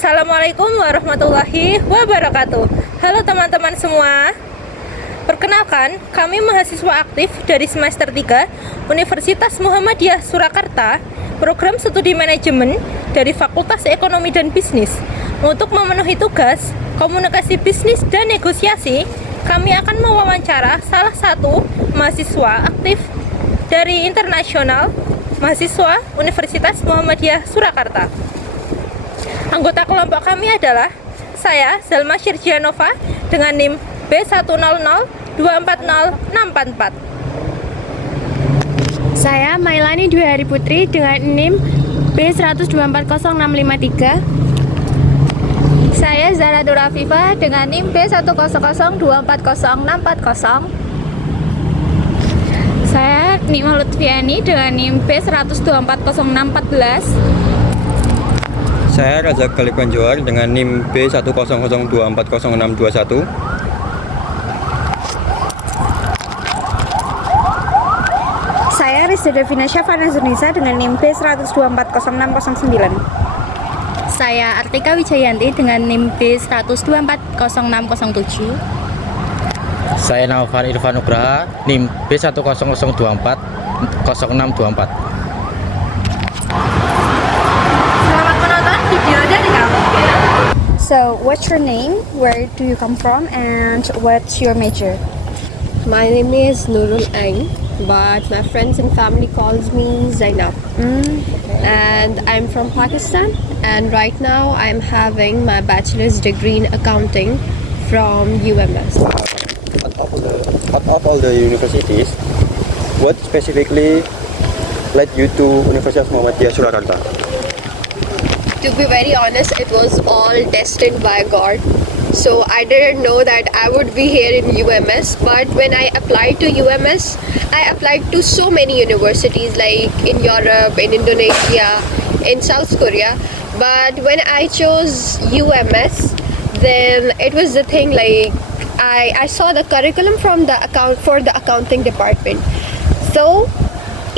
Assalamualaikum warahmatullahi wabarakatuh. Halo teman-teman semua. Perkenalkan, kami mahasiswa aktif dari semester 3 Universitas Muhammadiyah Surakarta, program studi manajemen dari Fakultas Ekonomi dan Bisnis. Untuk memenuhi tugas komunikasi bisnis dan negosiasi, kami akan mewawancara salah satu mahasiswa aktif dari internasional mahasiswa Universitas Muhammadiyah Surakarta. Anggota kelompok kami adalah saya, Zalma Syirjianova, dengan NIM B100240644. Saya Mailani Dwi Hari Putri dengan NIM B1240653. Saya Zara Durafifa dengan NIM B100240640. Saya Nima Lutfiani dengan NIM B1240614. Saya Raza Khalifan Johar dengan NIM B100240621. Saya Rizda Devina Syafana Zunisa dengan NIM B1240609. Saya Artika Wijayanti dengan NIM B1240607. Saya Naufal Irfan Nugraha, NIM B100240624. Selamat menonton video dari kami. So, what's your name? Where do you come from? And what's your major? My name is Nurul Ain, but my friends and family calls me Zainab. And I'm from Pakistan, and right now I'm having my bachelor's degree in accounting from UMS. Out of all the universities, what specifically led you to Universitas Muhammadiyah Surakarta? To be very honest, it was all destined by God. So I didn't know that I would be here in UMS, but when I applied to UMS, I applied to so many universities like in Europe, in Indonesia, in South Korea. But when I chose UMS, then it was the thing like I saw the curriculum from the accounting department. So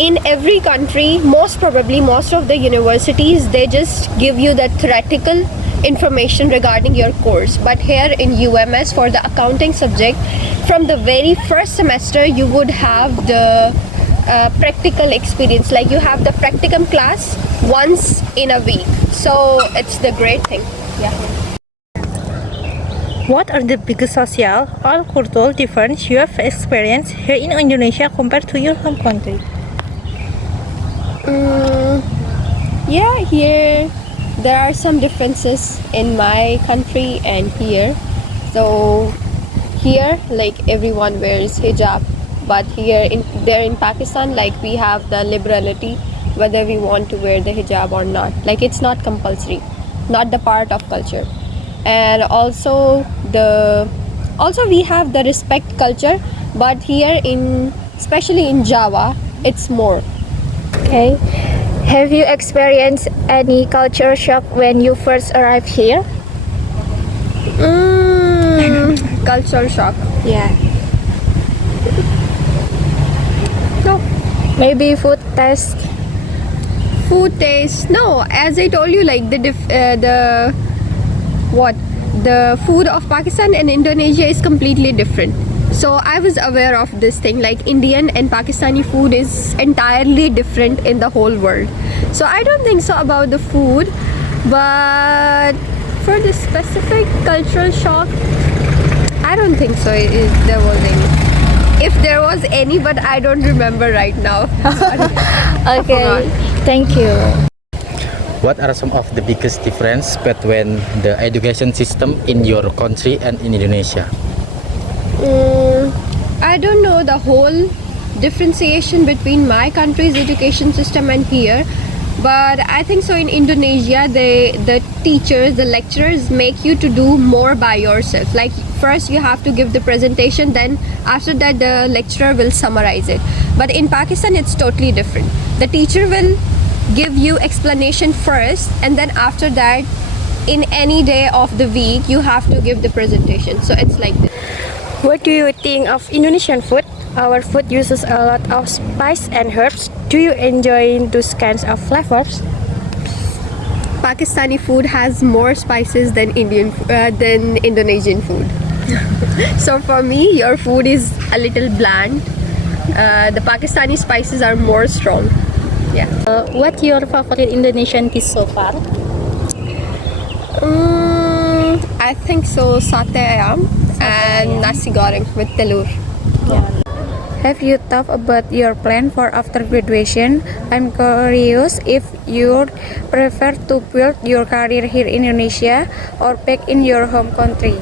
in every country, most probably most of the universities, they just give you the theoretical information regarding your course. But here in UMS, for the accounting subject, from the very first semester you would have the practical experience, like you have the practicum class once in a week. So it's the great thing. What are the biggest social or cultural differences you have experienced here in Indonesia compared to your home country? Here there are some differences in my country and here. So here, like, everyone wears hijab, but in Pakistan, like, we have the liberality whether we want to wear the hijab or not. Like, it's not compulsory, not the part of culture. And also we have the respect culture, but here especially in Java, it's more. Okay. Have you experienced any culture shock when you first arrived here? Cultural shock. Yeah. No. Maybe food test. Food taste. No, as I told you, like the food of Pakistan and Indonesia is completely different. So I was aware of this thing, like Indian and Pakistani food is entirely different in the whole world. So I don't think so about the food, but for the specific cultural shock, I don't think so there was any. If there was any, but I don't remember right now. Sorry. Okay. Thank you. What are some of the biggest difference between the education system in your country and in Indonesia? I don't know the whole differentiation between my country's education system and here, but I think so in Indonesia, the teachers, the lecturers make you to do more by yourself. Like, first you have to give the presentation, then after that the lecturer will summarize it. But in Pakistan, it's totally different. The teacher will give you explanation first, and then after that, in any day of the week, you have to give the presentation. So it's like this. What do you think of Indonesian food? Our food uses a lot of spice and herbs. Do you enjoy those kinds of flavors? Pakistani food has more spices than than Indonesian food. So for me, your food is a little bland. The Pakistani spices are more strong. Yeah. What your favorite Indonesian dish so far? I think so. Sate ayam and nasi goreng with telur. Have you thought about your plan for after graduation? I'm curious if you prefer to build your career here in Indonesia or back in your home country.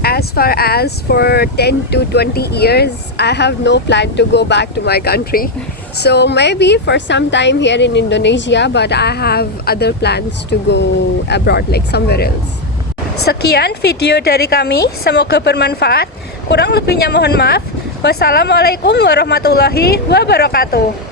As far as for 10 to 20 years, I have no plan to go back to my country. So maybe for some time here in Indonesia, but I have other plans to go abroad, like somewhere else. Sekian video dari kami, semoga bermanfaat. Kurang lebihnya mohon maaf. Wassalamualaikum warahmatullahi wabarakatuh.